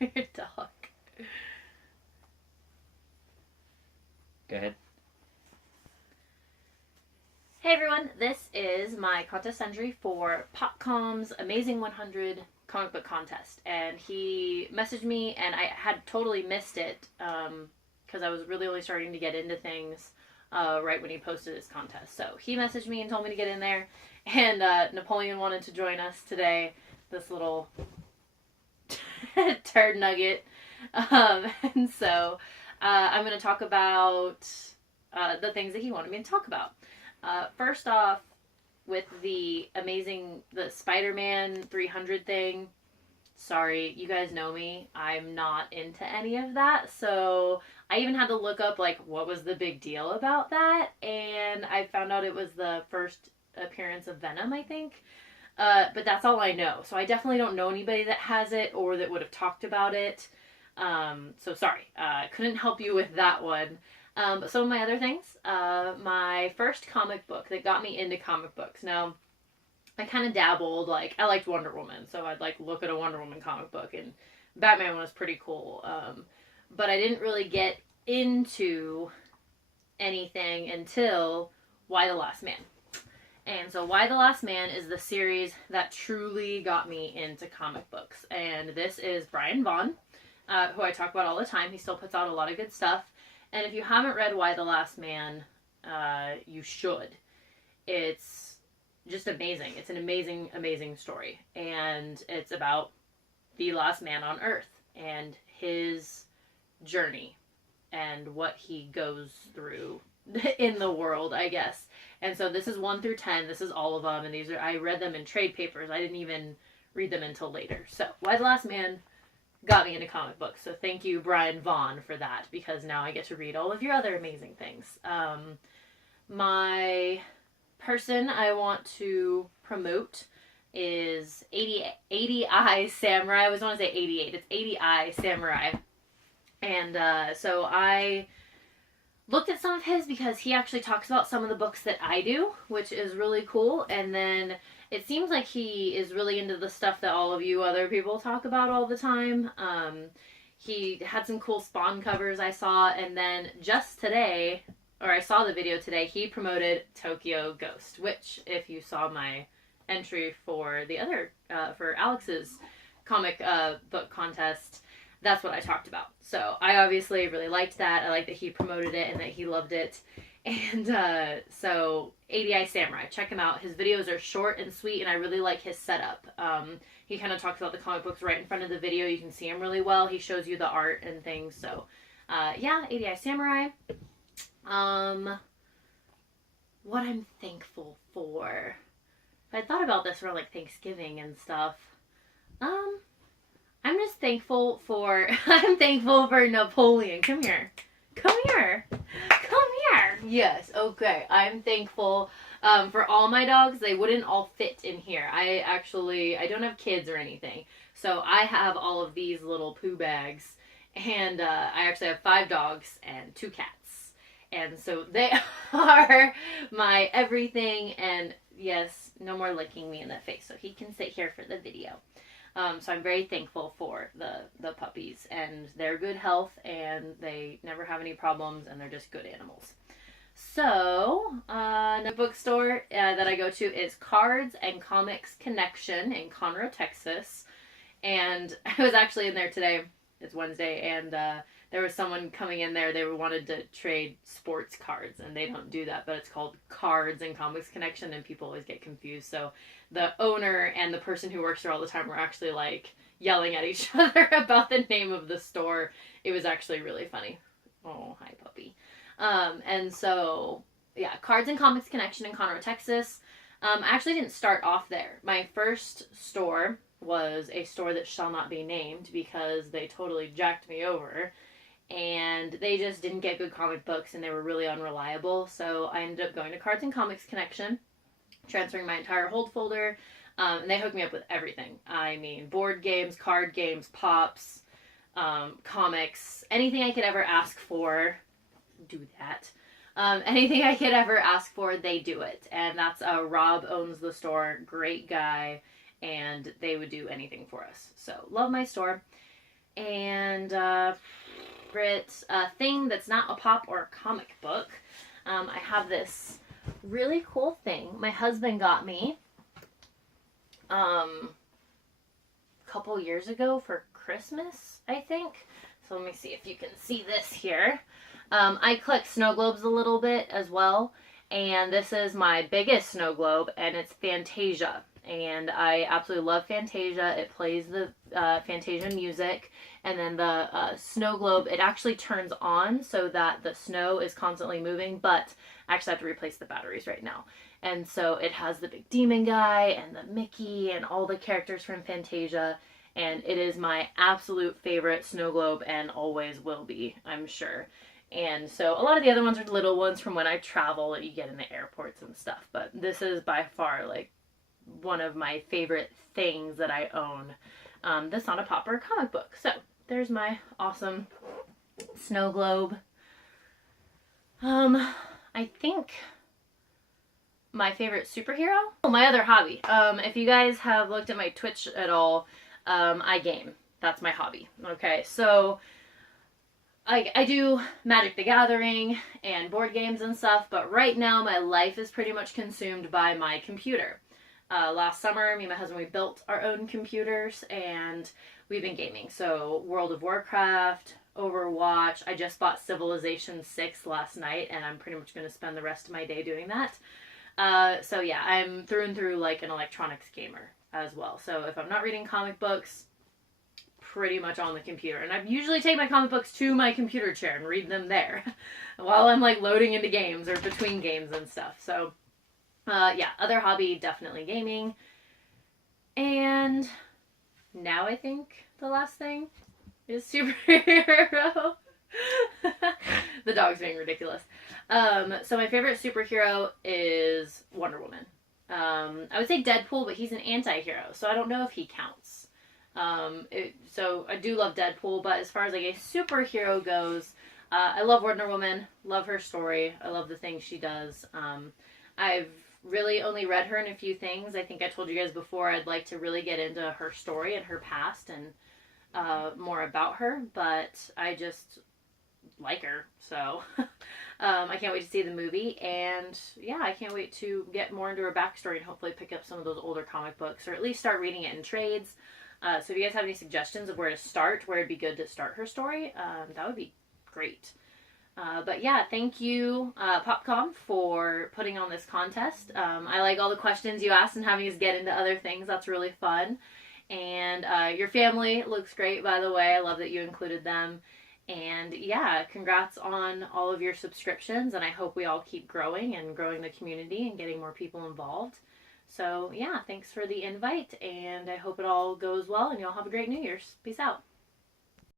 Your dog. Go ahead. Hey everyone, this is my contest entry for Popcom's Amazing 100 comic book contest. And he messaged me, and I had totally missed it because I was really only starting to get into things right when he posted his contest. So he messaged me and told me to get in there. And Napoleon wanted to join us today, this little turd nugget. And so I'm going to talk about the things that he wanted me to talk about. First off, with the Spider-Man 300 thing, sorry, you guys know me, I'm not into any of that, so I even had to look up, like, what was the big deal about that, and I found out it was the first appearance of Venom, I think, but that's all I know, so I definitely don't know anybody that has it, or that would have talked about it, so sorry, couldn't help you with that one. But some of my other things, my first comic book that got me into comic books. Now, I kind of dabbled, like, I liked Wonder Woman, so I'd, like, look at a Wonder Woman comic book, and Batman was pretty cool. But I didn't really get into anything until Y the Last Man. And so Y the Last Man is the series that truly got me into comic books. And this is Brian Vaughan, who I talk about all the time. He still puts out a lot of good stuff. And if you haven't read Y the Last Man, you should. It's just amazing. It's an amazing, amazing story. And it's about the last man on Earth and his journey and what he goes through in the world, I guess. And so this is 1 through 10. This is all of them. And these are, I read them in trade papers. I didn't even read them until later. So Y the Last Man got me into comic books, so thank you, Brian Vaughan, for that, because now I get to read all of your other amazing things. My person I want to promote is 80i Samurai. I always want to say 88. It's 80i Samurai. And so I looked at some of his because he actually talks about some of the books that I do, which is really cool. And then it seems like he is really into the stuff that all of you other people talk about all the time. He had some cool Spawn covers I saw, and then just today, or I saw the video today, he promoted Tokyo Ghost, which, if you saw my entry for the other, for Alex's comic book contest, that's what I talked about. So I obviously really liked that. I like that he promoted it and that he loved it. And so 80i Samurai, check him out. His videos are short and sweet, and I really like his setup. He kind of talks about the comic books right in front of the video. You can see him really well. He shows you the art and things. So yeah, 80i Samurai. What I'm thankful for. I thought about this for like Thanksgiving and stuff. I'm just thankful for I'm thankful for Napoleon. Come here. Come here. Come here. Yes, okay. I'm thankful for all my dogs. They wouldn't all fit in here. I don't have kids or anything. So I have all of these little poo bags. And I actually have 5 dogs and 2 cats. And so they are my everything. And yes, no more licking me in the face. So he can sit here for the video. So I'm very thankful for the puppies and their good health, and they never have any problems, and they're just good animals. So, the bookstore that I go to is Cards and Comics Connection in Conroe, Texas. And I was actually in there today. It's Wednesday, and there was someone coming in there. They wanted to trade sports cards, and they don't do that, but it's called Cards and Comics Connection, and people always get confused. So the owner and the person who works there all the time were actually like yelling at each other about the name of the store. It was actually really funny. Oh, hi puppy. And so yeah, Cards and Comics Connection in Conroe, Texas. I actually didn't start off there. My first store was a store that shall not be named because they totally jacked me over. And they just didn't get good comic books, and they were really unreliable. So I ended up going to Cards and Comics Connection, transferring my entire hold folder, and they hooked me up with everything. I mean, board games, card games, pops, comics, anything I could ever ask for, do that. Anything I could ever ask for, they do it. And that's Rob owns the store, great guy, and they would do anything for us. So love my store. And favorite thing that's not a pop or a comic book. I have this really cool thing my husband got me a couple years ago for Christmas, I think. So let me see if you can see this here. I collect snow globes a little bit as well, and this is my biggest snow globe, and it's Fantasia. And I absolutely love Fantasia. It plays the Fantasia music, and then the snow globe, it actually turns on so that the snow is constantly moving, but I actually have to replace the batteries right now. And so it has the big demon guy and the Mickey and all the characters from Fantasia, and it is my absolute favorite snow globe and always will be, I'm sure. And so a lot of the other ones are little ones from when I travel that you get in the airports and stuff, but this is by far like one of my favorite things that I own. That's not a pop or a comic book. So there's my awesome snow globe. I think my favorite superhero? Oh, my other hobby. If you guys have looked at my Twitch at all, I game. That's my hobby. Okay, so I do Magic the Gathering and board games and stuff, but right now my life is pretty much consumed by my computer. Last summer, me and my husband, we built our own computers and we've been gaming. So World of Warcraft, Overwatch. I just bought Civilization 6 last night and I'm pretty much going to spend the rest of my day doing that. So yeah, I'm through and through like an electronics gamer as well. So if I'm not reading comic books, pretty much on the computer. And I usually take my comic books to my computer chair and read them there while I'm like loading into games or between games and stuff. So yeah, other hobby, definitely gaming. And now I think the last thing is superhero. The dog's being ridiculous. So my favorite superhero is Wonder Woman. I would say Deadpool, but he's an anti-hero, so I don't know if he counts. So I do love Deadpool, but as far as like a superhero goes, I love Wonder Woman, love her story, I love the things she does. I've really only read her in a few things. I think I told you guys before I'd like to really get into her story and her past and more about her, but I just like her, so I can't wait to see the movie, and yeah, I can't wait to get more into her backstory and hopefully pick up some of those older comic books, or at least start reading it in trades. So if you guys have any suggestions of where to start, where it'd be good to start her story, that would be great. But yeah, thank you, Popcom, for putting on this contest. I like all the questions you asked and having us get into other things. That's really fun. And your family looks great, by the way. I love that you included them. And yeah, congrats on all of your subscriptions. And I hope we all keep growing and growing the community and getting more people involved. So yeah, thanks for the invite. And I hope it all goes well and y'all have a great New Year's. Peace out.